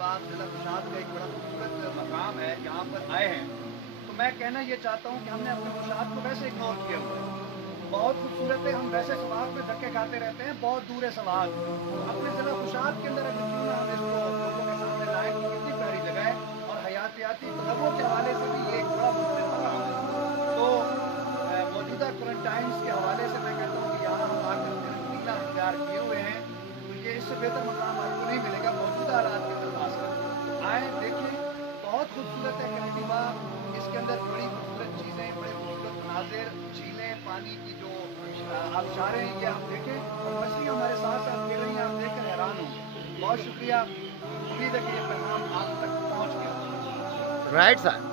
बाग जिला कुशात का एक बड़ा खूबसूरत मकाम है, यहाँ पर आए हैं, तो मैं कहना ये चाहता हूँ कि हमने अपने कुशात को वैसे इग्नोर किया हुआ है। बहुत खूबसूरत है, हम वैसे सवाद में धक्के खाते रहते हैं, बहुत दूर है सवाद। तो अपने जिला कुशात के अंदर अगर क्यों ना हम इसको लोगों के सामने लाएँ कि कितनी प्यारी जगह है और हयातियाती तनव्वुर के हवाले से भी ये एक बड़ा मुफीद मकाम है। तो मौजूदा क्वारंटाइन्स के हवाले से मैं कहता हूँ कि यहाँ हम आकर नीला इख्तियार किए हुए हैं, तो ये इससे बेहतर मकाम आपको नहीं मिलेगा मौजूदा हालात के अंदर खासकर। आएँ, देखें, बहुत खूबसूरत है कनेडी बाग, इसके अंदर बड़ी खूबसूरत चीज़ें, बड़े खूबसूरत मनाज़िर, झीलें, पानी की जो आबशारें हैं, ये आप देखें और मछलियाँ हमारे साथ-साथ खेल रही हैं, आप देखकर हैरान होंगे। बहुत शुक्रिया, उम्मीद है कि ये पैगाम आप तक पहुँच गया। Right sir.